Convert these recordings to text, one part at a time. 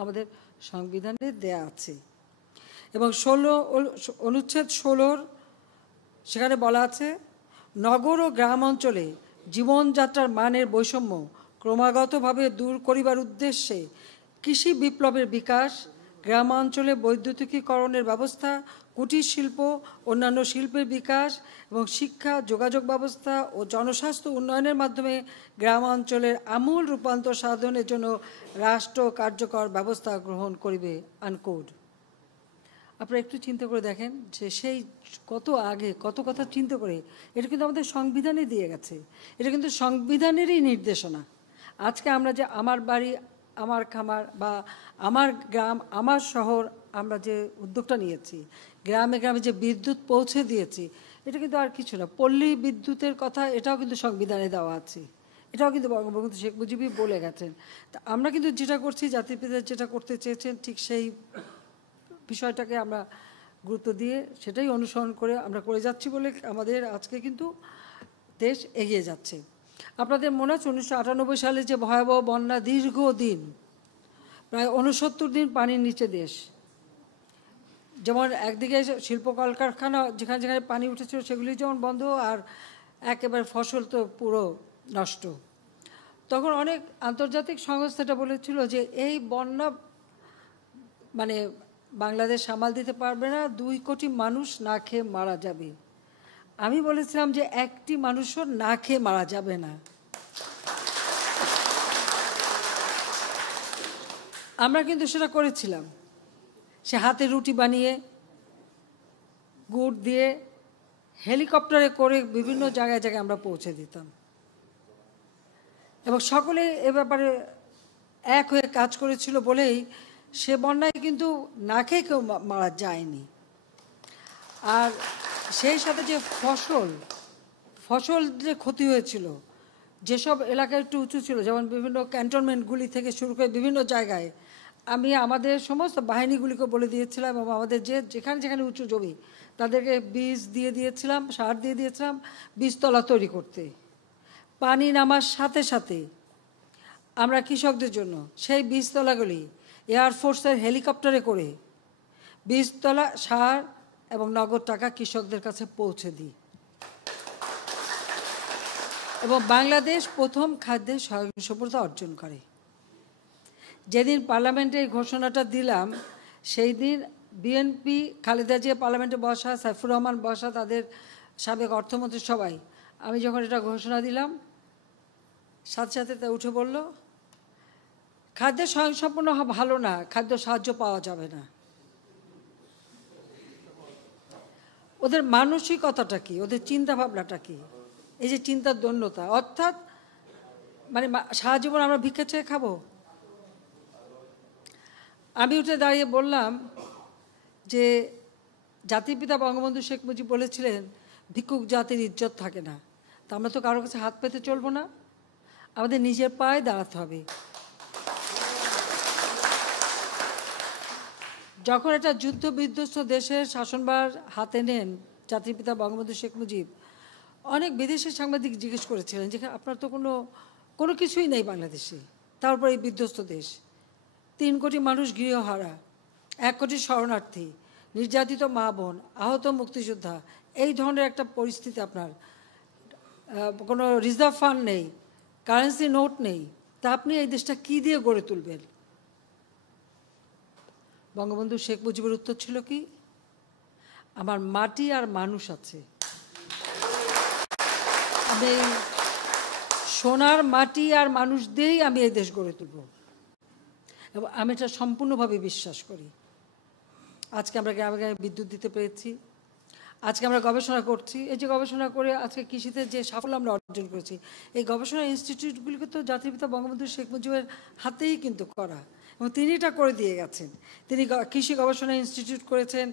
আমাদের সংবিধানে দেয়া আছে। এবং অনুচ্ছেদ 16 সেখানে বলা আছে, নগর ও গ্রাম অঞ্চলে জীবনযাত্রার মানের বৈষম্য ক্রমাগতভাবে দূর করিবার উদ্দেশ্যে কৃষি বিপ্লবের বিকাশ, গ্রামাঞ্চলে বৈদ্যুতিকীকরণের ব্যবস্থা, কুটির শিল্প, অন্যান্য শিল্পের বিকাশ এবং শিক্ষা, যোগাযোগ ব্যবস্থা ও জনস্বাস্থ্য উন্নয়নের মাধ্যমে গ্রামাঞ্চলের আমূল রূপান্তর সাধনের জন্য রাষ্ট্র কার্যকর ব্যবস্থা গ্রহণ করিবে। আনকোড। আপনারা একটু চিন্তা করে দেখেন যে সেই কত আগে কত কথা চিন্তা করে, এটা কিন্তু আমাদের সংবিধানে দিয়ে গেছে, এটা কিন্তু সংবিধানেরই নির্দেশনা। আজকে আমরা যে আমার বাড়ি আমার খামার বা আমার গ্রাম আমার শহর আমরা যে উদ্যোগটা নিয়েছি, গ্রামে গ্রামে যে বিদ্যুৎ পৌঁছে দিয়েছি, এটা কিন্তু আর কিছু না। পল্লী বিদ্যুতের কথা এটাও কিন্তু সংবিধানে দেওয়া আছে, এটাও কিন্তু বঙ্গবন্ধু শেখ মুজিবই বলে গেছেন। তা আমরা কিন্তু যেটা করছি, জাতির পিতা যেটা করতে চেয়েছেন ঠিক সেই বিষয়টাকে আমরা গুরুত্ব দিয়ে সেটাই অনুসরণ করে আমরা করে যাচ্ছি বলে আমাদের আজকে কিন্তু দেশ এগিয়ে যাচ্ছে। আপনাদের মনে আছে 1998 সালে যে ভয়াবহ বন্যা, দীর্ঘদিন প্রায় 69 দিন পানির নিচে দেশ, যেমন একদিকে শিল্প কলকারখানা যেখানে যেখানে পানি উঠেছিল সেগুলি যেমন বন্ধ, আর একেবারে ফসল তো পুরো নষ্ট। তখন অনেক আন্তর্জাতিক সংস্থাটা বলেছিল যে এই বন্যা মানে বাংলাদেশ সামাল দিতে পারবে না, 2 কোটি মানুষ না খেয়ে মারা যাবে। আমি বলেছিলাম যে একটি মানুষও না খেয়ে মারা যাবে না। আমরা কিন্তু সেটা করেছিলাম। সে হাতে রুটি বানিয়ে গুড় দিয়ে হেলিকপ্টারে করে বিভিন্ন জায়গায় জায়গায় আমরা পৌঁছে দিতাম, এবং সকলে এ ব্যাপারে এক হয়ে কাজ করেছিল বলেই সে বন্যায় কিন্তু না খেয়ে কেউ মারা যায়নি। আর সেই সাথে যে ফসল যে ক্ষতি হয়েছিল, যেসব এলাকা একটু উঁচু ছিল, যেমন বিভিন্ন ক্যান্টনমেন্টগুলি থেকে শুরু করে বিভিন্ন জায়গায়, আমি আমাদের সমস্ত বাহিনীগুলিকে বলে দিয়েছিলাম এবং আমাদের যেখানে যেখানে উঁচু জমি তাদেরকে বীজ দিয়ে দিয়েছিলাম, সার দিয়ে দিয়েছিলাম বীজতলা তৈরি করতে। পানি নামার সাথে সাথে আমরা কৃষকদের জন্য সেই বীজতলাগুলি এয়ারফোর্সের হেলিকপ্টারে করে বীজতলা সার এবং নগদ টাকা কৃষকদের কাছে পৌঁছে দিই, এবং বাংলাদেশ প্রথম খাদ্যে স্বয়ংসম্পূর্ণতা অর্জন করে। যেদিন পার্লামেন্টে এই ঘোষণাটা দিলাম সেই দিন বিএনপি, খালেদা জিয়া পার্লামেন্টে বসা, সাইফুর রহমান বসা, তাদের সাবেক অর্থমন্ত্রী সবাই, আমি যখন এটা ঘোষণা দিলাম সাথে সাথে তা উঠে বলল, খাদ্যে স্বয়ংসম্পূর্ণ ভালো না, খাদ্য সাহায্য পাওয়া যাবে না। ওদের মানসিকতাটা কি, ওদের চিন্তা ভাবনাটা কি? এই যে চিন্তার দৈন্যতা, অর্থাৎ মানে সারা জীবন আমরা ভিক্ষা চেয়ে খাবো। আমি উঠে দাঁড়িয়ে বললাম যে জাতির পিতা বঙ্গবন্ধু শেখ মুজিব বলেছিলেন ভিক্ষুক জাতির ইজ্জত থাকে না। তা আমরা তো কারোর কাছে হাত পেতে চলবো না, আমাদের নিজের পায়ে দাঁড়াতে হবে। যখন একটা যুদ্ধ বিধ্বস্ত দেশের শাসনভার হাতে নেন জাতির পিতা বঙ্গবন্ধু শেখ মুজিব, অনেক বিদেশি সাংবাদিক জিজ্ঞেস করেছিলেন যে আপনার তো কোনো কিছুই নেই বাংলাদেশে, তারপর এই বিধ্বস্ত দেশ, 3 কোটি মানুষ গৃহহারা, 1 কোটি শরণার্থী, নির্যাতিত মা বোন, আহত মুক্তিযোদ্ধা, এই ধরনের একটা পরিস্থিতি, আপনার কোনো রিজার্ভ ফান্ড নেই, কারেন্সি নোট নেই, তা আপনি এই দেশটা কী দিয়ে গড়ে তুলবেন? বঙ্গবন্ধু শেখ মুজিবের উত্তর ছিল কি, আমার মাটি আর মানুষ আছে, আমি সোনার মাটি আর মানুষ দিয়েই আমি এই দেশ গড়ে তুলব, এবং আমি এটা সম্পূর্ণভাবে বিশ্বাস করি। আজকে আমরা গ্রামে গ্রামে বিদ্যুৎ দিতে পেরেছি, আজকে আমরা গবেষণা করছি, এই যে গবেষণা করে আজকে কৃষিতে যে সাফল্য আমরা অর্জন করেছি, এই গবেষণা ইনস্টিটিউটগুলিকে তো জাতির পিতা বঙ্গবন্ধু শেখ মুজিবের হাতেই কিন্তু করা, এবং তিনি এটা করে দিয়ে গেছেন। তিনি কৃষি গবেষণা ইনস্টিটিউট করেছেন,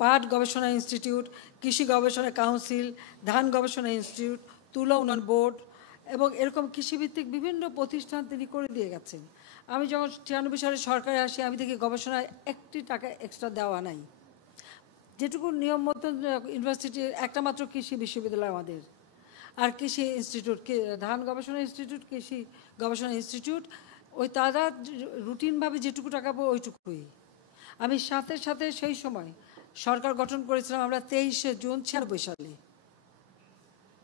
পাট গবেষণা ইনস্টিটিউট, কৃষি গবেষণা কাউন্সিল, ধান গবেষণা ইনস্টিটিউট, তুলা উন্নয়ন বোর্ড, এবং এরকম কৃষিভিত্তিক বিভিন্ন প্রতিষ্ঠান তিনি করে দিয়ে গেছেন। আমি যখন 96 সালে সরকারে আসি, আমি দেখি গবেষণায় 1 টাকা এক্সট্রা দেওয়া নাই, যেটুকু নিয়ম মতো ইউনিভার্সিটি একটা মাত্র কৃষি বিশ্ববিদ্যালয় আমাদের, আর কৃষি ইনস্টিটিউট, ধান গবেষণা ইনস্টিটিউট, কৃষি গবেষণা ইনস্টিটিউট, ওই তারা রুটিনভাবে যেটুকু টাকা পাবো ওইটুকুই। আমি সাথে সাথে সেই সময় সরকার গঠন করেছিলাম আমরা 23শে জুন 96 সালে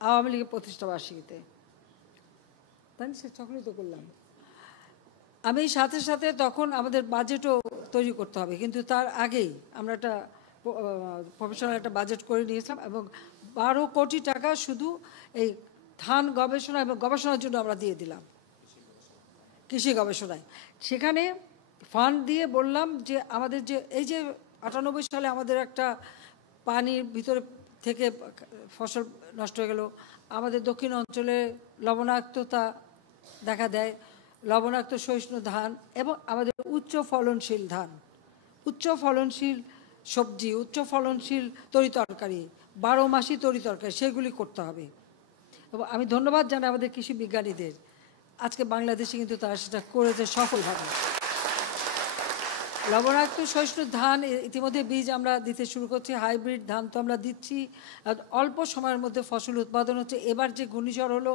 আওয়ামী লীগের প্রতিষ্ঠা বার্ষিকীতে, তাই সে সকলেই তো করলাম। আমি সাথে সাথে তখন আমাদের বাজেটও তৈরি করতে হবে, কিন্তু তার আগেই আমরা একটা প্রফেশনাল একটা বাজেট করে নিয়েছিলাম এবং 12 কোটি টাকা শুধু এই ধান গবেষণা এবং গবেষণার জন্য আমরা দিয়ে দিলাম, কৃষি গবেষণায়। সেখানে ফান্ড দিয়ে বললাম যে আমাদের যে এই যে 98 সালে আমাদের একটা পানির ভিতরে থেকে ফসল নষ্ট হয়ে গেল, আমাদের দক্ষিণ অঞ্চলে লবণাক্ততা দেখা দেয়, লবণাক্ত সহিষ্ণু ধান এবং আমাদের উচ্চ ফলনশীল ধান, উচ্চ ফলনশীল সবজি, উচ্চ ফলনশীল তরিতরকারি, 12 মাসই তরিতরকারি, সেগুলি করতে হবে। এবং আমি ধন্যবাদ জানাই আমাদের কৃষি বিজ্ঞানীদের, আজকে বাংলাদেশে কিন্তু তারা সেটা করেছে সফলভাবে। লবণাক্ত সহিষ্ণু ধান ইতিমধ্যে বীজ আমরা দিতে শুরু করছি, হাইব্রিড ধান তো আমরা দিচ্ছি, অল্প সময়ের মধ্যে ফসল উৎপাদন হচ্ছে। এবার যে ঘূর্ণিঝড় হলো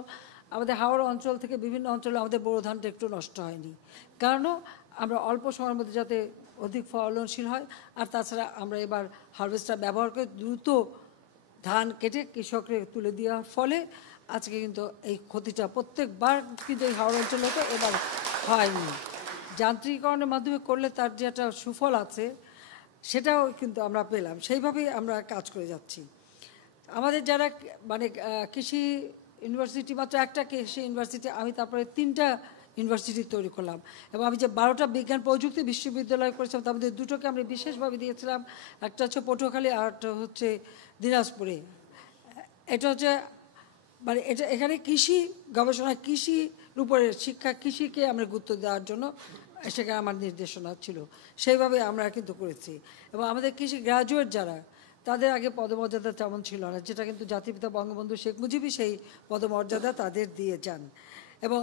আমাদের হাওড় অঞ্চল থেকে বিভিন্ন অঞ্চলে আমাদের বোরো ধানটা একটু নষ্ট হয়নি, কারণ আমরা অল্প সময়ের মধ্যে যাতে অধিক ফলনশীল হয়। আর তাছাড়া আমরা এবার হারভেস্টার ব্যবহার করে দ্রুত ধান কেটে কৃষককে তুলে দেওয়ার ফলে আজকে কিন্তু এই ক্ষতিটা প্রত্যেকবার কিন্তু এই হাওড় অঞ্চল হতো, এবার হয়নি। যান্ত্রিকরণের মাধ্যমে করলে তার যে একটা সুফল আছে সেটাও কিন্তু আমরা পেলাম, সেইভাবেই আমরা কাজ করে যাচ্ছি। আমাদের যারা মানে কৃষি ইউনিভার্সিটি, মাত্র একটা কৃষি ইউনিভার্সিটি, আমি তারপরে 3টা ইউনিভার্সিটি তৈরি করলাম এবং আমি যে 12টা বিজ্ঞান প্রযুক্তি বিশ্ববিদ্যালয় করেছিলাম তার মধ্যে 2টোকে আমরা বিশেষভাবে দিয়েছিলাম, একটা হচ্ছে পটুয়াখালী আর একটা হচ্ছে দিনাজপুরে। এটা হচ্ছে মানে এটা এখানে কৃষি গবেষণা, কৃষির উপরে শিক্ষা, কৃষিকে আমরা গুরুত্ব দেওয়ার জন্য সেখানে আমার নির্দেশনা ছিল, সেইভাবে আমরা কিন্তু করেছি। এবং আমাদের কৃষি গ্র্যাজুয়েট যারা, তাদের আগে পদমর্যাদা তেমন ছিল না, যেটা কিন্তু জাতিপিতা বঙ্গবন্ধু শেখ মুজিবই সেই পদমর্যাদা তাদের দিয়ে যান। এবং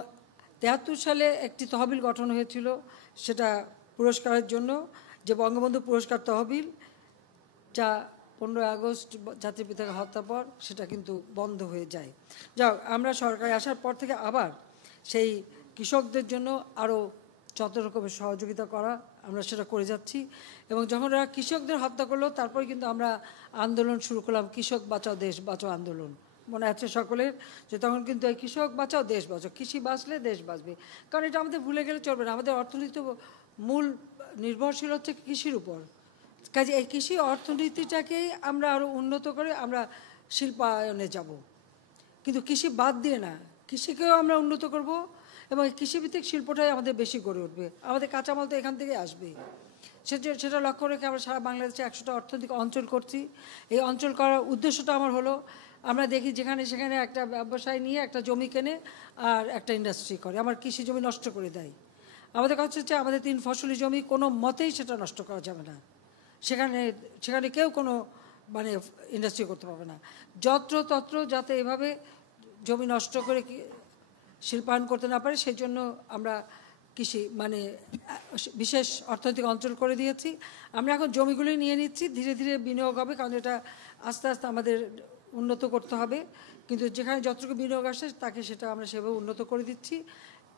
73 সালে একটি তহবিল গঠন হয়েছিল সেটা পুরস্কারের জন্য, যে বঙ্গবন্ধু পুরস্কার তহবিল, যা 15 আগস্ট জাতির পিতাকে হত্যার পর সেটা কিন্তু বন্ধ হয়ে যায়। যাও, আমরা সরকারে আসার পর থেকে আবার সেই কৃষকদের জন্য আরও যত রকমের সহযোগিতা করা আমরা সেটা করে যাচ্ছি। এবং যখন ওরা কৃষকদের হত্যা করলো তারপরে কিন্তু আমরা আন্দোলন শুরু করলাম, কৃষক বাঁচাও দেশ বাঁচাও আন্দোলন। মনে আছে সকলের যে তখন কিন্তু এই কৃষক বাঁচাও দেশ বাঁচাও, কৃষি বাঁচলে দেশ বাঁচবে, কারণ এটা আমাদের ভুলে গেলে চলবে না। আমাদের অর্থনীতি মূল নির্ভরশীল হচ্ছে কৃষির উপর। কাজে এই কৃষি অর্থনীতিটাকেই আমরা আরও উন্নত করে আমরা শিল্পায়নে যাব, কিন্তু কৃষি বাদ দিয়ে না, কৃষিকেও আমরা উন্নত করব এবং এই কৃষিভিত্তিক শিল্পটাই আমাদের বেশি গড়ে উঠবে। আমাদের কাঁচামাল তো এখান থেকে আসবে, সেটা লক্ষ্য রেখে আমরা সারা বাংলাদেশে 100টা অর্থনৈতিক অঞ্চল করছি। এই অঞ্চল করার উদ্দেশ্যটা আমার হলো, আমরা দেখি যেখানে সেখানে একটা ব্যবসায় নিয়ে একটা জমি কেনে আর একটা ইন্ডাস্ট্রি করে, আমার কৃষি জমি নষ্ট করে দেয়। আমাদের কথা হচ্ছে আমাদের 3 ফসলি জমি কোনো মতেই সেটা নষ্ট করা যাবে না, সেখানে কেউ কোনো মানে ইন্ডাস্ট্রি করতে পারবে না। যত্রতত্র যাতে এভাবে জমি নষ্ট করে শিল্পায়ন করতে না পারে সেই জন্য আমরা কৃষি মানে বিশেষ অর্থনৈতিক অঞ্চল করে দিয়েছি। আমরা এখন জমিগুলি নিয়ে নিচ্ছি, ধীরে ধীরে বিনিয়োগ হবে, কারণ এটা আস্তে আস্তে আমাদের উন্নত করতে হবে, কিন্তু যেখানে যতটুকু বিনিয়োগ আসে তাকে সেটা আমরা সেভাবে উন্নত করে দিচ্ছি।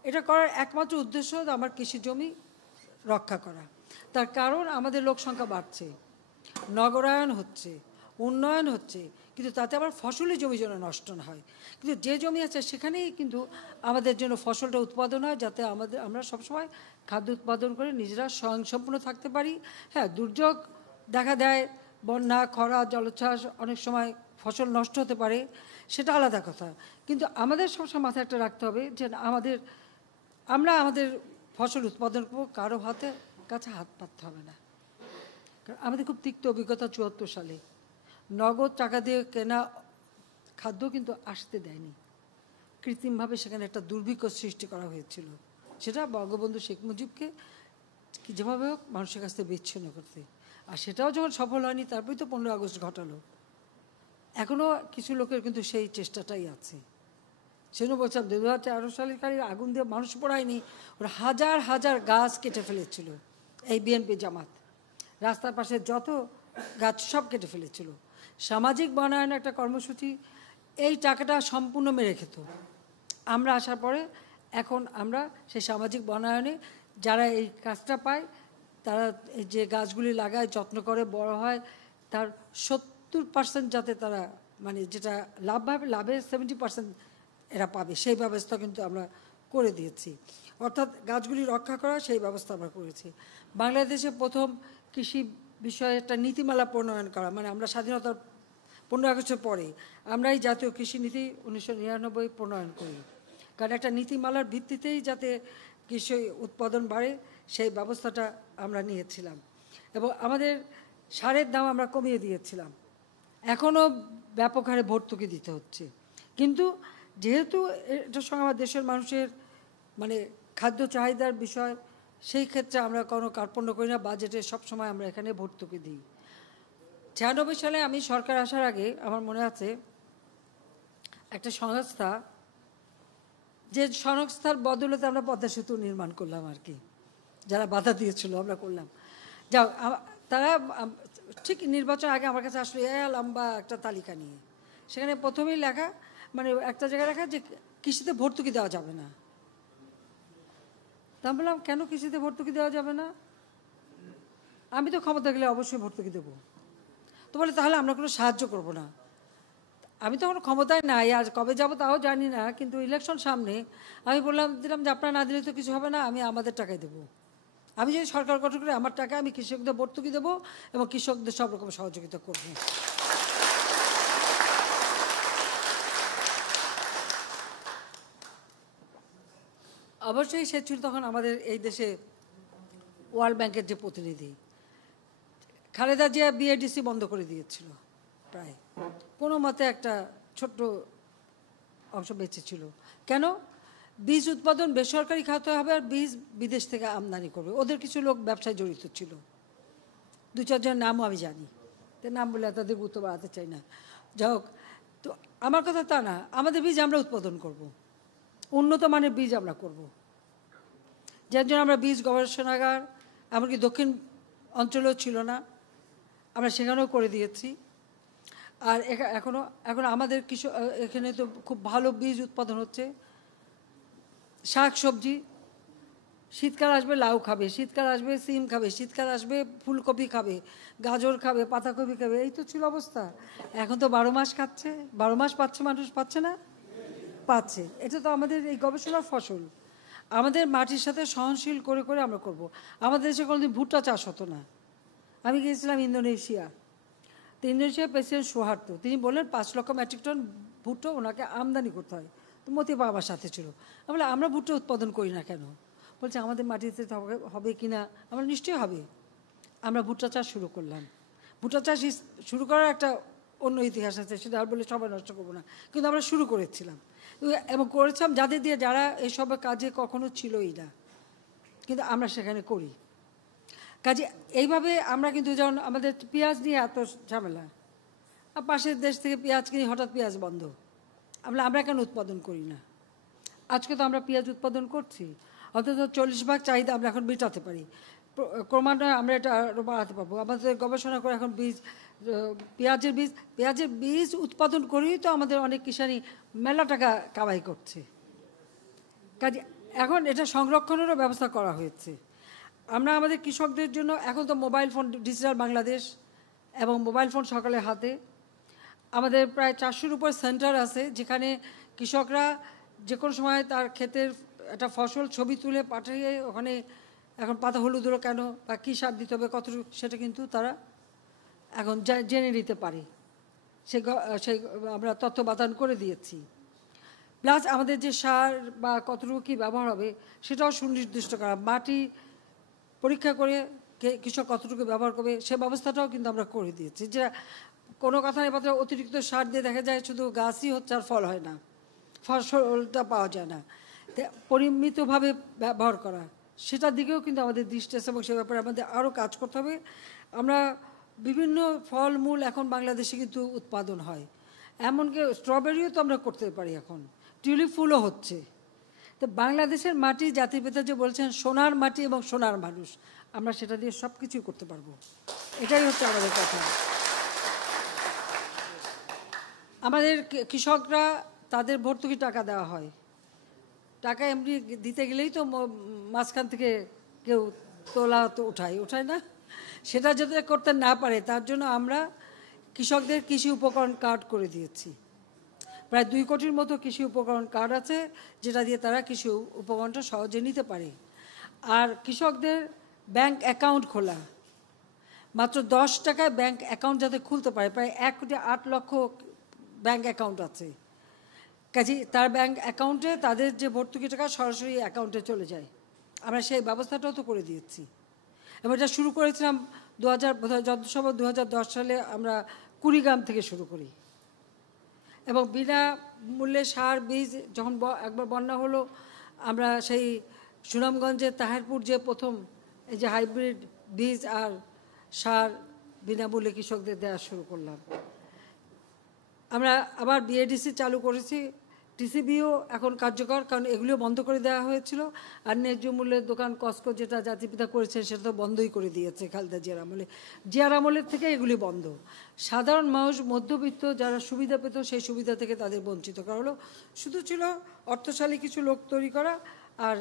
এটা করার একমাত্র উদ্দেশ্য আমার কৃষি জমি রক্ষা করা। তার কারণ আমাদের লোক সংখ্যা বাড়ছে, নগরায়ন হচ্ছে, উন্নয়ন হচ্ছে, কিন্তু তাতে আবার ফসলি জমি যেন নষ্ট না হয়। কিন্তু যে জমি আছে সেখানেই কিন্তু আমাদের জন্য ফসলটা উৎপাদন হয়, যাতে আমরা সবসময় খাদ্য উৎপাদন করে নিজেরা স্বয়ংসম্পূর্ণ থাকতে পারি। হ্যাঁ, দুর্যোগ দেখা দেয়, বন্যা, খরা, জলোচ্ছ্বাস, অনেক সময় ফসল নষ্ট হতে পারে, সেটা আলাদা কথা, কিন্তু আমাদের সবসময় মাথায় একটা রাখতে হবে যে আমরা আমাদের ফসল উৎপাদন করবো, কারো কাছে হাত পাততে হবে না। কারণ আমাদের খুব তিক্ত অভিজ্ঞতা 74 সালে নগদ টাকা দিয়ে কেনা খাদ্য কিন্তু আসতে দেয়নি, কৃত্রিমভাবে সেখানে একটা দুর্ভিক্ষ সৃষ্টি করা হয়েছিল, সেটা বঙ্গবন্ধু শেখ মুজিবকে যেভাবে হোক মানুষের কাছ থেকে বিচ্ছিন্ন করতে। আর সেটাও যখন সফল হয়নি তারপরেই তো 15 আগস্ট ঘটালো। এখনও কিছু লোকের কিন্তু সেই চেষ্টাটাই আছে। সেজন্য বলছিলাম 2013 সালের কালে আগুন দিয়ে মানুষ পড়ায়নি, ওরা হাজার হাজার গাছ কেটে ফেলেছিল। এই বিএনপি জামাত রাস্তার পাশে যত গাছ সব কেটে ফেলেছিল। সামাজিক বনায়ন একটা কর্মসূচি, এই টাকাটা সম্পূর্ণ মেরে খেত। আমরা আসার পরে এখন আমরা সেই সামাজিক বনায়নে যারা এই কাজটা পায়, তারা এই যে গাছগুলি লাগায়, যত্ন করে, বড় হয়, তার 70% যাতে তারা মানে যেটা লাভ পাবে, লাভের 70% এরা পাবে, সেই ব্যবস্থা কিন্তু আমরা করে দিয়েছি। অর্থাৎ গাছগুলি রক্ষা করা, সেই ব্যবস্থা আমরা করেছি। বাংলাদেশে প্রথম কৃষি বিষয়ে একটা নীতিমালা প্রণয়ন করা, মানে আমরা স্বাধীনতার 15 আগস্টের পরে আমরা এই জাতীয় কৃষি নীতি 1999 প্রণয়ন করি, কারণ একটা নীতিমালার ভিত্তিতেই যাতে কৃষি উৎপাদন বাড়ে সেই ব্যবস্থাটা আমরা নিয়েছিলাম। এবং আমাদের সারের দাম আমরা কমিয়ে দিয়েছিলাম। এখনও ব্যাপক হারে ভর্তুকি দিতে হচ্ছে, কিন্তু যেহেতু এটার সঙ্গে আমার দেশের মানুষের মানে খাদ্য চাহিদার বিষয়, সেই ক্ষেত্রে আমরা কোনো কার্পণ্য করি না। বাজেটে সবসময় আমরা এখানে ভর্তুকি দিই। 96 সালে আমি সরকার আসার আগে আমার মনে আছে একটা সংস্থা, যে সংস্থার বদলতে আমরা পদ্মা সেতু নির্মাণ করলাম আর কি, যারা বাধা দিয়েছিল আমরা করলাম। যাও, তারা ঠিক নির্বাচন আগে আমার কাছে আসলে লম্বা একটা তালিকা নিয়ে, সেখানে প্রথমেই লেখা, মানে একটা জায়গায় লেখা যে কৃষিতে ভর্তুকি দেওয়া যাবে না। তা আমি বললাম, কেন কৃষিতে ভর্তুকি দেওয়া যাবে না? আমি তো ক্ষমতা গেলে অবশ্যই ভর্তুকি দেবো। তো বলে তাহলে আমরা কোনো সাহায্য করব না। আমি তো কোনো ক্ষমতায় নাই, আজ কবে যাব তাও জানি না, কিন্তু ইলেকশন সামনে, আমি দিলাম যে আপনারা না দিলে তো কিছু হবে না, আমি আমাদের টাকায় দেবো। আমি যদি সরকার গঠন করে আমার টাকা আমি কৃষকদের ভর্তুকি দেবো এবং কৃষকদের সব রকম সহযোগিতা করবো। অবশ্যই সে ছিল তখন আমাদের এই দেশে ওয়ার্ল্ড ব্যাংকের যে প্রতিনিধি। খালেদা জিয়া বিএডিসি বন্ধ করে দিয়েছিল, প্রায় কোনো মতে একটা ছোট্ট অংশ বেঁচে ছিল। কেন? বীজ উৎপাদন বেসরকারি খাতে হবে আর বীজ বিদেশ থেকে আমদানি করবে। ওদের কিছু লোক ব্যবসায় জড়িত ছিল, 2-4 জনের নামও আমি জানি, তো নাম বলে তাদের গুরুত্ব বাড়াতে চাই না। যাই হোক, তো আমার কথা তা না, আমাদের বীজ আমরা উৎপাদন করব, উন্নত মানের বীজ আমরা করব, যার জন্য আমরা বীজ গবেষণাগার এমনকি দক্ষিণ অঞ্চলেও ছিল না, আমরা সেখানেও করে দিয়েছি। আর এখন আমাদের কিছু এখানে তো খুব ভালো বীজ উৎপাদন হচ্ছে। শাক সবজি, শীতকাল আসবে লাউ খাবে, শীতকাল আসবে সিম খাবে, শীতকাল আসবে ফুলকপি খাবে, গাজর খাবে, পাতাকপি খাবে, এই তো ছিল অবস্থা। এখন তো 12 মাস খাচ্ছে, 12 মাস পাচ্ছে মানুষ, পাচ্ছে না? পাচ্ছে। এটা তো আমাদের এই গবেষণার ফসল। আমাদের মাটির সাথে সহনশীল করে করে আমরা করব। আমাদের দেশে কোনোদিন ভুট্টা চাষ হতো না। আমি গিয়েছিলাম ইন্দোনেশিয়া, তো ইন্দোনেশিয়ার প্রেসিডেন্ট সুহার্তো, তিনি বললেন 5 লক্ষ মেট্রিক টন ভুট্টা ওনাকে আমদানি করতে হয়। তো মতিবা আমার সাথে ছিল। আমরা ভুট্টা উৎপাদন করি না কেন? বলছে আমাদের মাটিতে হবে কি না। আমরা নিশ্চয়ই হবে। আমরা ভুট্টা চাষ শুরু করলাম। ভুট্টা চাষ শুরু করার একটা অন্য ইতিহাস আছে, সেটা আর বলে সবাই নষ্ট করবো না, কিন্তু আমরা শুরু করেছিলাম এবং করেছিলাম যাদের দিয়ে যারা এসব কাজে কখনো ছিলই না, কিন্তু আমরা সেখানে করি কাজে। এইভাবে আমরা কিন্তু, যেমন আমাদের পেঁয়াজ নিয়ে এত ঝামেলা, আর পাশের দেশ থেকে পেঁয়াজ কিনি, হঠাৎ পেঁয়াজ বন্ধ, আমরা কেন উৎপাদন করি না? আজকে তো আমরা পেঁয়াজ উৎপাদন করছি, অন্তত 40% চাহিদা আমরা এখন মেটাতে পারি। ক্রমান্বয়ে আমরা এটা আরও বাড়াতে পারবো। আমাদের গবেষণা করে এখন পেঁয়াজের বীজ উৎপাদন করেই তো আমাদের অনেক কিষানি মেলা টাকা কামাই করছে। কাজে এখন এটা সংরক্ষণেরও ব্যবস্থা করা হয়েছে। আমরা আমাদের কৃষকদের জন্য এখন তো মোবাইল ফোন, ডিজিটাল বাংলাদেশ এবং মোবাইল ফোন সকলের হাতে। আমাদের প্রায় 400-র উপর সেন্টার আছে, যেখানে কৃষকরা যে কোনো সময় তার ক্ষেতের একটা ফসল ছবি তুলে পাঠিয়ে, ওখানে এখন পাতা হলুদ হলো কেন বা কী সার দিতে হবে কতটুকু, সেটা কিন্তু তারা এখন জেনে নিতে পারে। সেই আমরা তথ্য বাতায়ন করে দিয়েছি। প্লাস আমাদের যে সার বা কতটুকু কী ব্যবহার হবে সেটাও সুনির্দিষ্ট করা, মাটি পরীক্ষা করে কৃষক কতটুকু ব্যবহার করবে সে ব্যবস্থাটাও কিন্তু আমরা করে দিয়েছি। যে কোনো কথা নেই, অতিরিক্ত সার দিয়ে দেখা যায় শুধু গাছই হচ্ছে আর ফল হয় না, ফসলটা পাওয়া যায় না। পরিমিতভাবে ব্যবহার করা, সেটার দিকেও কিন্তু আমাদের দৃষ্টি আছে এবং সে ব্যাপারে আমাদের আরও কাজ করতে হবে। আমরা বিভিন্ন ফলমূল এখন বাংলাদেশে কিন্তু উৎপাদন হয়, এমনকি স্ট্রবেরিও তো আমরা করতে পারি, এখন টিউলিপ ফুলও হচ্ছে। তো বাংলাদেশের মাটি, জাতির পিতা যে বলছেন সোনার মাটি এবং সোনার মানুষ, আমরা সেটা দিয়ে সব কিছুই করতে পারবো। এটাই হচ্ছে আমাদের কথা। আমাদের কৃষকরা, তাদের ভর্তুকি টাকা দেওয়া হয়, টাকা এমনি দিতে গেলেই তো মাঝখান থেকে কেউ তো ওঠায় না, সেটা যাতে করতে না পারে তার জন্য আমরা কৃষকদের কৃষি উপকরণ কার্ড করে দিয়েছি। প্রায় 2 কোটির মতো কৃষি উপকরণ কার্ড আছে, যেটা দিয়ে তারা কৃষি উপকরণটা সহজে নিতে পারে। আর কৃষকদের ব্যাংক অ্যাকাউন্ট খোলা, মাত্র 10 টাকায় ব্যাংক অ্যাকাউন্ট যাতে খুলতে পারে। প্রায় 1,08,00,000 ব্যাংক অ্যাকাউন্ট আছে, কাজে তার ব্যাংক অ্যাকাউন্টে তাদের যে ভর্তুকি টাকা সরাসরি অ্যাকাউন্টে চলে যায়। আমরা সেই ব্যবস্থাটাও তো করে দিয়েছি। এবং এটা শুরু করেছিলাম 2010 সালে আমরা কুড়িগ্রাম থেকে শুরু করি। এবং বিনা মূল্যে সার বীজ যখন একবার বন্যা হলো, আমরা সেই সুনামগঞ্জের তাহেরপুর যে প্রথম এই যে হাইব্রিড বীজ আর সার বিনামূল্যে কৃষকদের দেওয়া শুরু করলাম। আমরা আবার বিএডিসি চালু করেছি, টিসিবিও এখন কার্যকর, কারণ এগুলিও বন্ধ করে দেওয়া হয়েছিল। আর ন্যায্য মূল্যের দোকান কস্কো যেটা জাতিপিতা করেছে সেটা তো বন্ধই করে দিয়েছে খালেদা জিয়ার আমলের থেকে এগুলি বন্ধ। সাধারণ মানুষ, মধ্যবিত্ত যারা সুবিধা পেত সেই সুবিধা থেকে তাদের বঞ্চিত করা হলো। শুধু ছিল অর্থশালী কিছু লোক তৈরি করা আর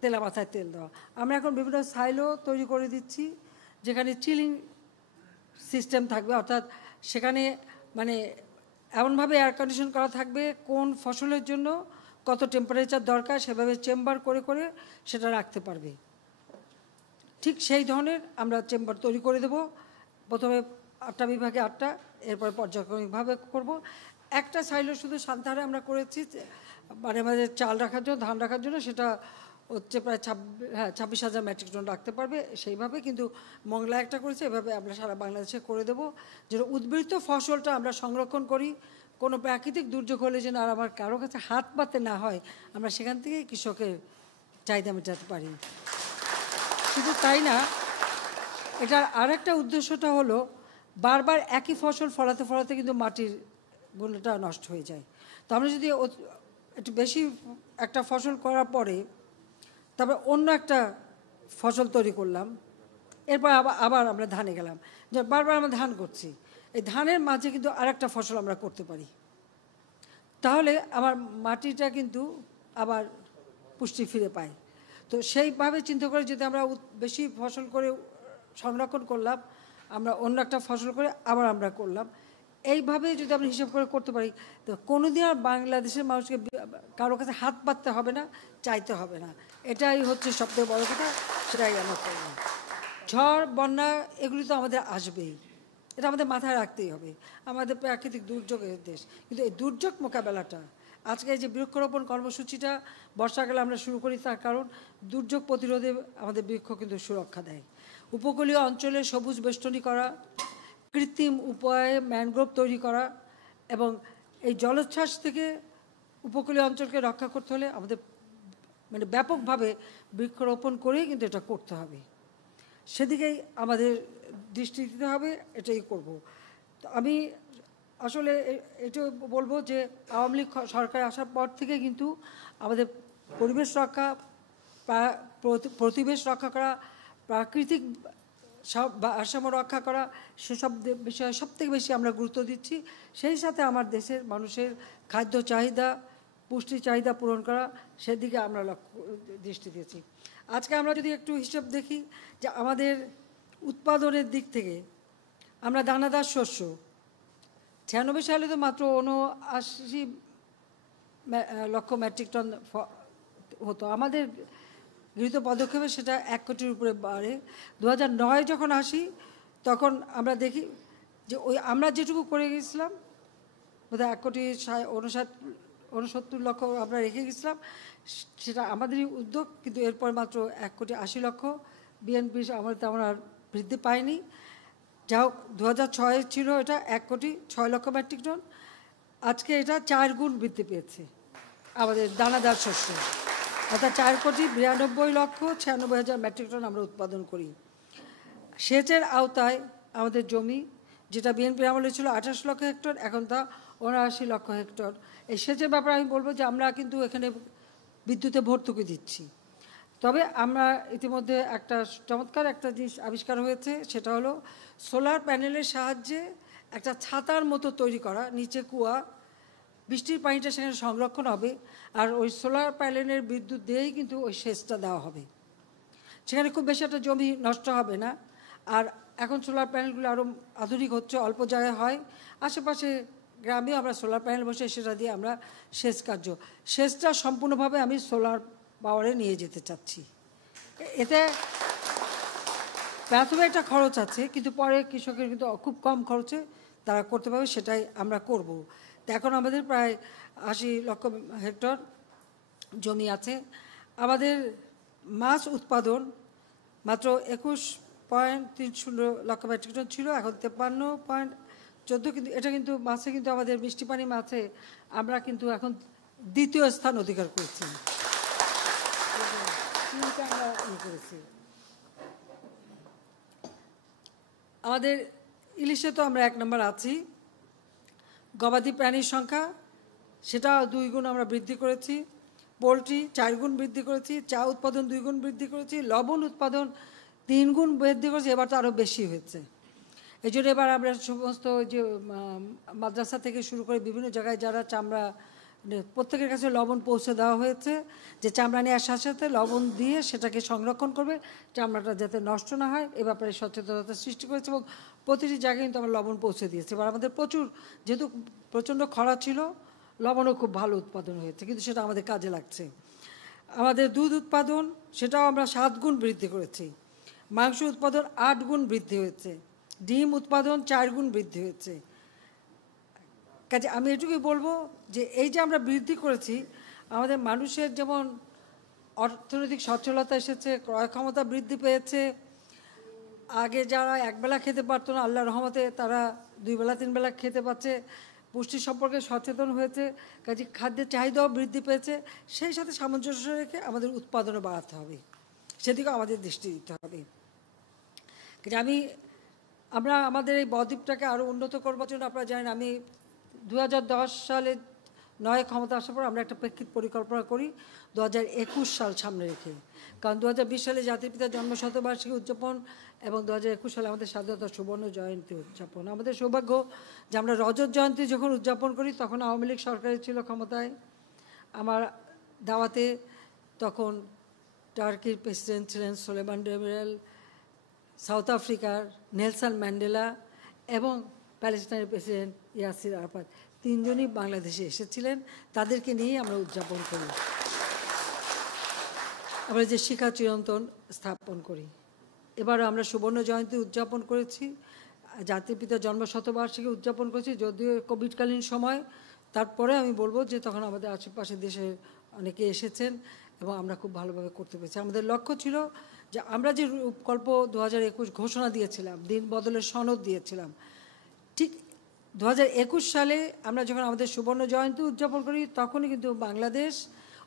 তেলা মাথায় তেল দেওয়া। আমরা এখন বিভিন্ন সাইলো তৈরি করে দিচ্ছি, যেখানে চিলিং সিস্টেম থাকবে, অর্থাৎ সেখানে মানে এমনভাবে এয়ার কন্ডিশন করা থাকবে কোন ফসলের জন্য কত টেম্পারেচার দরকার সেভাবে চেম্বার করে করে সেটা রাখতে পারবে। ঠিক সেই ধরনের আমরা চেম্বার তৈরি করে দেব। প্রথমে 8টা বিভাগে 8টা, এরপরে পর্যায়ক্রমিকভাবে করব। একটা সাইলো শুধু সান্তাহারে আমরা করেছি, মানে আমাদের চাল রাখার জন্য, ধান রাখার জন্য, সেটা হচ্ছে প্রায় 26,000 মেট্রিক টন রাখতে পারবে সেইভাবে। কিন্তু মংলা একটা করেছে, এভাবে আমরা সারা বাংলাদেশে করে দেবো, যেন উদ্বৃত্ত ফসলটা আমরা সংরক্ষণ করি। কোনো প্রাকৃতিক দুর্যোগ হলে যেন আর আমার কারো কাছে হাত পাতে না হয়, আমরা সেখান থেকে কৃষকের চাহিদা মেটাতে পারি। শুধু তাই না, এটার আরেকটা উদ্দেশ্যটা হলো বারবার একই ফসল ফলাতে ফলাতে কিন্তু মাটির গুণটা নষ্ট হয়ে যায়। তো আমরা যদি একটু বেশি একটা ফসল করার পরে তারপর অন্য একটা ফসল তৈরি করলাম, এরপর আবার আমরা ধানে গেলাম, যে বারবার আমরা ধান করছি, এই ধানের মাঝে কিন্তু আরেকটা ফসল আমরা করতে পারি, তাহলে আমার মাটিটা কিন্তু আবার পুষ্টি ফিরে পায়। তো সেইভাবে চিন্তা করে যদি আমরা বেশি ফসল করে সংরক্ষণ করলাম, আমরা অন্য একটা ফসল করে আবার আমরা করলাম, এইভাবে যদি আমরা হিসাব করে করতে পারি, তো কোনোদিন আর বাংলাদেশের মানুষকে কারো কাছে হাত পাততে হবে না, চাইতে হবে না। এটাই হচ্ছে সবথেকে বড় কথা, সেটাই আমরা করলাম। ঝড়, বন্যা এগুলি তো আমাদের আসবেই, এটা আমাদের মাথায় রাখতেই হবে। আমাদের প্রাকৃতিক দুর্যোগের দেশ, কিন্তু এই দুর্যোগ মোকাবেলাটা, আজকে যে বৃক্ষরোপণ কর্মসূচিটা বর্ষাকালে আমরা শুরু করি, তার কারণ দুর্যোগ প্রতিরোধে আমাদের বৃক্ষ কিন্তু সুরক্ষা দেয়। উপকূলীয় অঞ্চলে সবুজ বেষ্টনী করা, কৃত্রিম উপায়ে ম্যানগ্রোভ তৈরি করা, এবং এই জলোচ্ছ্বাস থেকে উপকূলীয় অঞ্চলকে রক্ষা করতে হলে আমাদের মানে ব্যাপকভাবে বৃক্ষরোপণ করেই কিন্তু এটা করতে হবে। সেদিকেই আমাদের দৃষ্টি দিতে হবে, এটাই করব। তো আমি আসলে এটা বলবো যে আওয়ামী লীগ সরকার আসার পর থেকে কিন্তু আমাদের পরিবেশ রক্ষা, প্রতিবেশ রক্ষা করা, প্রাকৃতিক ভারসাম্য রক্ষা করা, সেসব বিষয়ে সবথেকে বেশি আমরা গুরুত্ব দিচ্ছি। সেই সাথে আমার দেশের মানুষের খাদ্য চাহিদা, পুষ্টি চাহিদা পূরণ করা, সেদিকে আমরা দৃষ্টি দিয়েছি। আজকে আমরা যদি একটু হিসাব দেখি যে আমাদের উৎপাদনের দিক থেকে আমরা দানাদার শস্য 96 সালে তো মাত্র 79 লক্ষ মেট্রিক টন হতো, আমাদের গৃহীত পদক্ষেপে সেটা 1 কোটির উপরে বাড়ে। 2009 যখন আসি তখন আমরা দেখি যে ওই আমরা যেটুকু করে গেছিলাম বোধহয় 1,69 লক্ষ আমরা রেখে গেছিলাম, সেটা আমাদেরই উদ্যোগ, কিন্তু এরপর মাত্র 1,80,00,000। বিএনপি আমাদের তেমন আর বৃদ্ধি পায়নি। যা হোক 2006 ছিল এটা 1,06,00,000 মেট্রিক টন, আজকে এটা 4 গুণ বৃদ্ধি পেয়েছে আমাদের দানাদার শস্য, অর্থাৎ 4,92,96,000 মেট্রিক টন আমরা উৎপাদন করি। সেচের আওতায় আমাদের জমি, যেটা বিএনপির আমলে ছিল 28 লক্ষ হেক্টর, এখন তা 79 লক্ষ হেক্টর। এই সেচের ব্যাপারে আমি বলবো যে আমরা কিন্তু এখানে বিদ্যুতে ভর্তুকি দিচ্ছি। তবে আমরা ইতিমধ্যে একটা চমৎকার একটা জিনিস আবিষ্কার হয়েছে, সেটা হলো সোলার প্যানেলের সাহায্যে একটা ছাতার মতো তৈরি করা, নিচে কুয়া, বৃষ্টির পানিটা সেখানে সংরক্ষণ হবে, আর ওই সোলার প্যানেলের বিদ্যুৎ দিয়েই কিন্তু ওই সেচটা দেওয়া হবে। সেখানে খুব বেশি একটা জমি নষ্ট হবে না। আর এখন সোলার প্যানেলগুলো আরও আধুনিক হচ্ছে, অল্প জায়গায় হয়। আশেপাশে গ্রামেও আমরা সোলার প্যানেল বসে সেটা দিয়ে আমরা সেচটা সম্পূর্ণভাবে আমি সোলার পাওয়ারে নিয়ে যেতে চাচ্ছি। এতে প্রাথমিক একটা খরচ আছে, কিন্তু পরে কৃষকের কিন্তু খুব কম খরচে তারা করতে পারবে, সেটাই আমরা করব। তো এখন আমাদের প্রায় 80 লক্ষ হেক্টর জমি আছে। আমাদের মাছ উৎপাদন মাত্র 21.30 লক্ষ মেট্রিক টন ছিল, এখন 53.14। কিন্তু এটা কিন্তু মাছে কিন্তু আমাদের মিষ্টি পানি মাছে আমরা কিন্তু এখন দ্বিতীয় স্থান অধিকার করেছি। করেছি আমাদের ইলিশে তো আমরা 1 নম্বর আছি। গবাদি প্রাণীর সংখ্যা সেটা 2 গুণ আমরা বৃদ্ধি করেছি। পোলট্রি 4 গুণ বৃদ্ধি করেছি। চা উৎপাদন 2 গুণ বৃদ্ধি করেছি। লবণ উৎপাদন 3 গুণ বৃদ্ধি করেছি। এবার তো আরও বেশি হয়েছে। এই জন্য এবার আমরা সমস্ত যে মাদ্রাসা থেকে শুরু করে বিভিন্ন জায়গায় যারা চামড়া, প্রত্যেকের কাছে লবণ পৌঁছে দেওয়া হয়েছে, যে চামড়া নেওয়ার সাথে সাথে লবণ দিয়ে সেটাকে সংরক্ষণ করবে, চামড়াটা যাতে নষ্ট না হয়, এ ব্যাপারে সচেতনতা সৃষ্টি করেছে। এবং প্রতিটি জায়গায় কিন্তু আমরা লবণ পৌঁছে দিয়েছি। এবার আমাদের যেহেতু প্রচণ্ড খরা ছিল, লবণও খুব ভালো উৎপাদন হয়েছে, কিন্তু সেটা আমাদের কাজে লাগছে। আমাদের দুধ উৎপাদন সেটাও আমরা 7 গুণ বৃদ্ধি করেছি। মাংস উৎপাদন 8 গুণ বৃদ্ধি হয়েছে। ডিম উৎপাদন 4 গুণ বৃদ্ধি হয়েছে। কাজে আমি এটুকুই বলবো যে এই যে আমরা বৃদ্ধি করেছি, আমাদের মানুষের যেমন অর্থনৈতিক সচ্ছলতা এসেছে, ক্রয় ক্ষমতা বৃদ্ধি পেয়েছে। আগে যারা একবেলা খেতে পারতো না, আল্লাহর রহমতে তারা 2 বেলা 3 বেলা খেতে পাচ্ছে, পুষ্টি সম্পর্কে সচেতন হয়েছে। কাজে খাদ্যের চাহিদাও বৃদ্ধি পেয়েছে। সেই সাথে সামঞ্জস্য রেখে আমাদের উৎপাদনও বাড়াতে হবে, সেদিকেও আমাদের দৃষ্টি দিতে হবে। আমরা আমাদের এই বদ্বীপটাকে আরও উন্নত করবার জন্য, আপনারা জানেন আমি 2010 সালে 9 ক্ষমতা আসার পর আমরা একটা প্রেক্ষিত পরিকল্পনা করি 2021 সাল সামনে রেখে। কারণ 2020 সালে জাতির পিতার জন্মশতবার্ষিকী উদযাপন এবং 2021 সালে আমাদের স্বাধীনতা সুবর্ণ জয়ন্তী উদযাপন। আমাদের সৌভাগ্য যে আমরা রজত জয়ন্তী যখন উদযাপন করি তখন আওয়ামী লীগ সরকারই ছিল ক্ষমতায়। আমার দাওয়াতে তখন টার্কির প্রেসিডেন্ট ছিলেন সোলেমান ডেমিরেল, সাউথ আফ্রিকার নেলসন ম্যান্ডেলা এবং প্যালেস্টাইনের প্রেসিডেন্ট ইয়াসির আরাফাত, 3 জনই বাংলাদেশে এসেছিলেন। তাদেরকে নিয়েই আমরা উদযাপন করি। আমরা যে শিক্ষা চিরন্তন স্থাপন করি। এবারও আমরা সুবর্ণ জয়ন্তী উদযাপন করেছি, জাতির পিতার জন্মশতবার্ষিকী উদযাপন করেছি, যদিও কোভিডকালীন সময়। তারপরে আমি বলবো যে তখন আমাদের আশেপাশের দেশের অনেকে এসেছেন এবং আমরা খুব ভালোভাবে করতে পেরেছি। আমাদের লক্ষ্য ছিল যে আমরা যে রূপকল্প 2021 ঘোষণা দিয়েছিলাম, দিন বদলের সনদ দিয়েছিলাম, ঠিক 2021 সালে আমরা যখন আমাদের সুবর্ণ জয়ন্তী উদযাপন করি তখনই কিন্তু বাংলাদেশ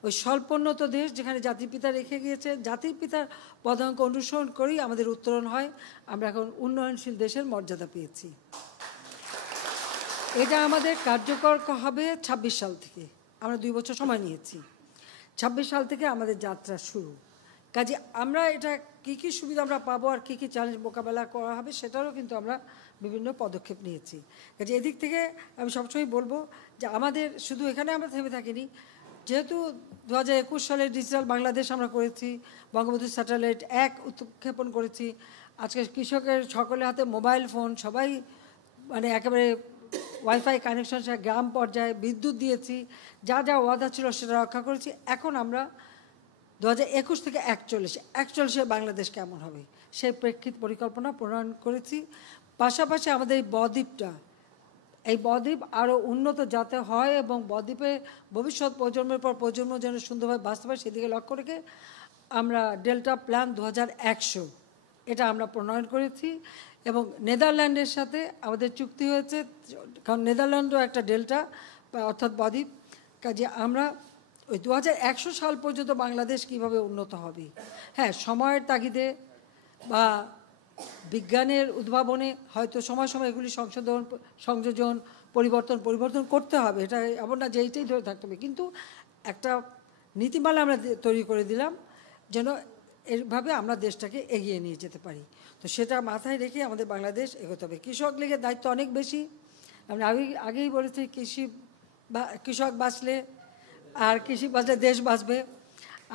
ওই স্বল্পোন্নত দেশ, যেখানে জাতির পিতা রেখে গিয়েছে, জাতির পিতার পদাঙ্ক অনুসরণ করেই আমাদের উত্তরণ হয়। আমরা এখন উন্নয়নশীল দেশের মর্যাদা পেয়েছি। এটা আমাদের কার্যকর হবে 26 সাল থেকে। আমরা 2 বছর সময় নিয়েছি। 26 সাল থেকে আমাদের যাত্রা শুরু। কাজে আমরা এটা কী সুবিধা আমরা পাবো আর কী চ্যালেঞ্জ মোকাবেলা করা হবে সেটারও কিন্তু আমরা বিভিন্ন পদক্ষেপ নিয়েছি। কাজে এদিক থেকে আমি সবসময় বলবো যে আমাদের শুধু এখানে আমরা থেমে থাকিনি। যেহেতু 2021 সালে ডিজিটাল বাংলাদেশ আমরা করেছি, বঙ্গবন্ধু স্যাটেলাইট 1 উৎক্ষেপণ করেছি। আজকে কৃষকের সকলের হাতে মোবাইল ফোন, সবাই মানে একেবারে ওয়াইফাই কানেকশন, গ্রাম পর্যায়ে বিদ্যুৎ দিয়েছি। যা যা ওয়াদা ছিল সেটা রক্ষা করেছি। এখন আমরা 2021 থেকে 41-এ বাংলাদেশ কেমন হবে সেই প্রেক্ষিত পরিকল্পনা প্রণয়ন করেছি। পাশাপাশি আমাদের এই বদ্বীপ আরও উন্নত যাতে হয় এবং বদ্বীপে ভবিষ্যৎ প্রজন্মের পর প্রজন্ম যেন সুন্দরভাবে বাঁচতে পারে সেদিকে লক্ষ্য রেখে আমরা ডেল্টা প্ল্যান 2100 এটা আমরা প্রণয়ন করেছি। এবং নেদারল্যান্ডের সাথে আমাদের চুক্তি হয়েছে, কারণ নেদারল্যান্ডও একটা ডেল্টা অর্থাৎ বদ্বীপ। কাজে আমরা ওই 2100 সাল পর্যন্ত বাংলাদেশ কিভাবে উন্নত হবে, হ্যাঁ সময়ের তাগিদে বা বিজ্ঞানের উদ্ভাবনে হয়তো সময় সময় এগুলি সংযোজন পরিবর্তন করতে হবে। এটা এমন না যে এইটাই ধরে থাকতে হবে, কিন্তু একটা নীতিমালা আমরা তৈরি করে দিলাম যেন এভাবে আমরা দেশটাকে এগিয়ে নিয়ে যেতে পারি। তো সেটা মাথায় রেখে আমাদের বাংলাদেশ এগোতে হবে। কৃষক লীগের দায়িত্ব অনেক বেশি। আমি আগেই বলেছি কৃষি বা কৃষক বাঁচলে আর কৃষি বাঁচলে দেশ বাঁচবে।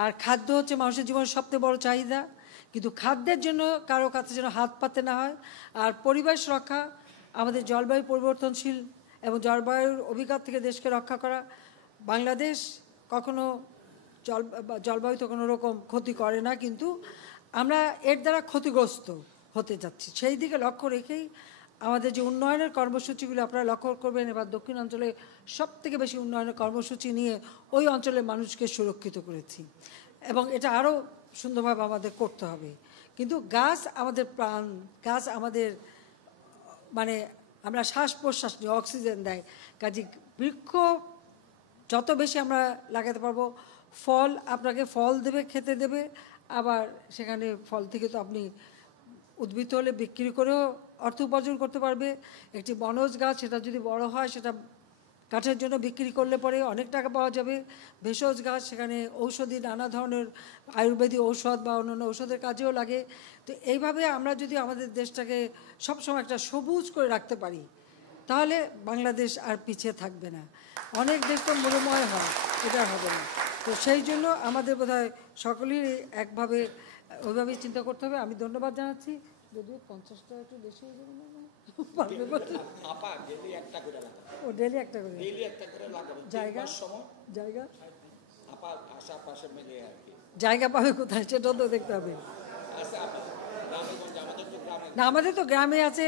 আর খাদ্য হচ্ছে মানুষের জীবনের সবচেয়ে বড় চাহিদা, কিন্তু খাদ্যের জন্য কারো কাছে যেন হাত পাতে না হয়। আর পরিবেশ রক্ষা, আমাদের জলবায়ু পরিবর্তনশীল এবং জলবায়ুর অভিঘাত থেকে দেশকে রক্ষা করা। বাংলাদেশ কখনো জলবায়ুতে কোনো রকম ক্ষতি করে না, কিন্তু আমরা এর দ্বারা ক্ষতিগ্রস্ত হতে যাচ্ছি। সেই দিকে লক্ষ্য রেখেই আমাদের যে উন্নয়নের কর্মসূচিগুলো আপনারা লক্ষ্য করবেন, এবার দক্ষিণ অঞ্চলে সবথেকে বেশি উন্নয়নের কর্মসূচি নিয়ে ওই অঞ্চলের মানুষকে সুরক্ষিত করেছি, এবং এটা আরও সুন্দরভাবে আমাদের করতে হবে। কিন্তু গাছ আমাদের প্রাণ, গাছ আমাদের মানে আমরা শ্বাস প্রশ্বাস নিয়ে অক্সিজেন দেয়। কাজে বৃক্ষ যত বেশি আমরা লাগাতে পারবো, ফল আপনাকে ফল দেবে, খেতে দেবে, আবার সেখানে ফল থেকে তো আপনি উদ্ভিদ হলে বিক্রি করেও অর্থ উপার্জন করতে পারবে। একটি বনজ গাছ, সেটা যদি বড় হয় সেটা কাঠের জন্য বিক্রি করলে পরে অনেক টাকা পাওয়া যাবে। ভেষজ গাছ, সেখানে ঔষধি নানা ধরনের আয়ুর্বেদিক ঔষধ বা অন্যান্য ঔষধের কাজেও লাগে। তো এইভাবে আমরা যদি আমাদের দেশটাকে সবসময় একটা সবুজ করে রাখতে পারি, তাহলে বাংলাদেশ আর পিছিয়ে থাকবে না। অনেক দেশ তো মরুময় হয়, এটা হবে না। তো সেই জন্য আমাদের বোধহয় সকলেই একভাবে ওইভাবেই চিন্তা করতে হবে। আমি ধন্যবাদ জানাচ্ছি। যদিও 50টা একটু বেশি হয়ে যাবে না, ও ডেলি একটা করে জায়গা জায়গা জায়গা পাবে কোথায়, সেটাও তো দেখতে হবে। না, আমাদের তো গ্রামে আছে,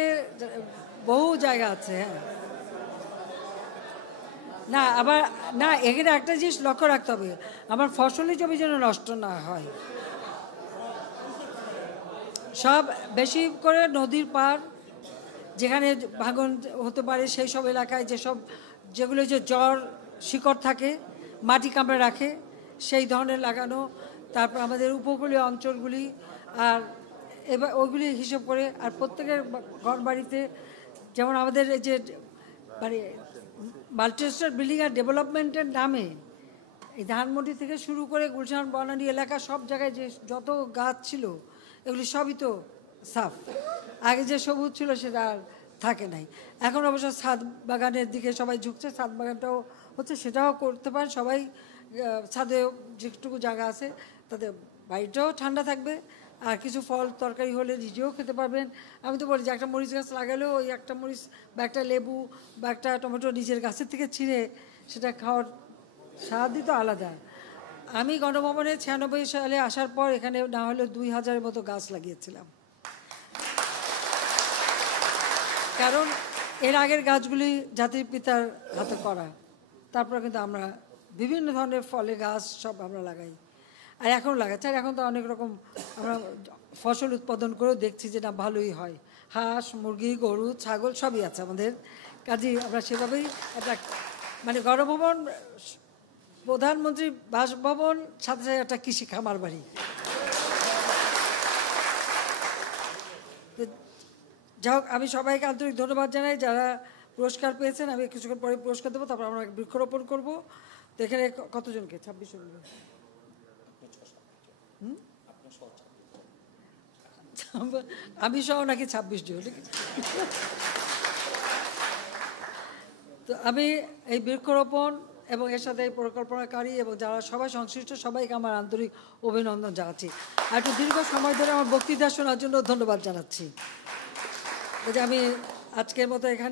বহু জায়গা আছে। হ্যাঁ, না আবার না, এখানে একটা জিনিস লক্ষ্য রাখতে হবে, আমার ফসলি জমি যেন নষ্ট না হয়। সব বেশি করে নদীর পার, যেখানে ভাঙন হতে পারে সেই সব এলাকায় যেগুলো যে জ্বর শিকড় থাকে, মাটি কামড়ে রাখে, সেই ধরনের লাগানো। তারপর আমাদের উপকূলীয় অঞ্চলগুলি, আর এবার ওইগুলি হিসেব করে। আর প্রত্যেকের ঘর বাড়িতে, যেমন আমাদের এই যে মানে মাল্টিস্টার বিল্ডিং আর ডেভেলপমেন্টের নামে এই ধানমন্ডি থেকে শুরু করে গুলশান বনানী এলাকা সব জায়গায় যে যত গাছ ছিল, এগুলি সবই তো সাফ। আগে যে সবুজ ছিল সেটা আর থাকে নাই। এখন অবশ্য ছাদ বাগানের দিকে সবাই ঝুঁকছে, ছাদ বাগানটাও হচ্ছে, সেটাও করতে পারেন সবাই। ছাদে যেটুকু জায়গা আছে তাতে বাড়িটাও ঠান্ডা থাকবে, আর কিছু ফল তরকারি হলে নিজেও খেতে পারবেন। আমি তো বলি যে একটা মরিচ গাছ লাগালেও ওই একটা মরিচ বা একটা লেবু বা একটা টমেটো নিজের গাছের থেকে ছিঁড়ে সেটা খাওয়ার স্বাদই তো আলাদা। আমি গণভবনে 96 সালে আসার পর এখানে না হলে 2000-এর মতো গাছ লাগিয়েছিলাম, কারণ এর আগের গাছগুলি জাতির পিতার হাতে করা। তারপর কিন্তু আমরা বিভিন্ন ধরনের ফলের গাছ সব আমরা লাগাই, আর এখন লাগাচ্ছি। আর এখন তো অনেক রকম আমরা ফসল উৎপাদন করেও দেখছি যে না ভালোই হয়। হাঁস, মুরগি, গরু, ছাগল সবই আছে আমাদের। কাজেই আমরা সেভাবেই একটা মানে গণভবন, প্রধানমন্ত্রী বাসভবন, সাথে সাথে একটা কৃষি খামার বাড়ি। যাই হোক, আমি সবাইকে আন্তরিক ধন্যবাদ জানাই যারা পুরস্কার পেয়েছেন। আমি কিছুক্ষণ পরে পুরস্কার দেবো, তারপর আমরা বৃক্ষরোপণ করবো। তো এখানে কতজনকে? 26 জন। আমি সহ নাকি 26 জন? তো আমি এই বৃক্ষরোপণ এবং এর সাথে এই পরিকল্পনাকারী এবং যারা সবাই সংশ্লিষ্ট সবাইকে আমার আন্তরিক অভিনন্দন জানাচ্ছি। আর একটু দীর্ঘ সময় ধরে আমার বক্তৃতা শোনার জন্য ধন্যবাদ জানাচ্ছি। আমি আজকের মতো এখানে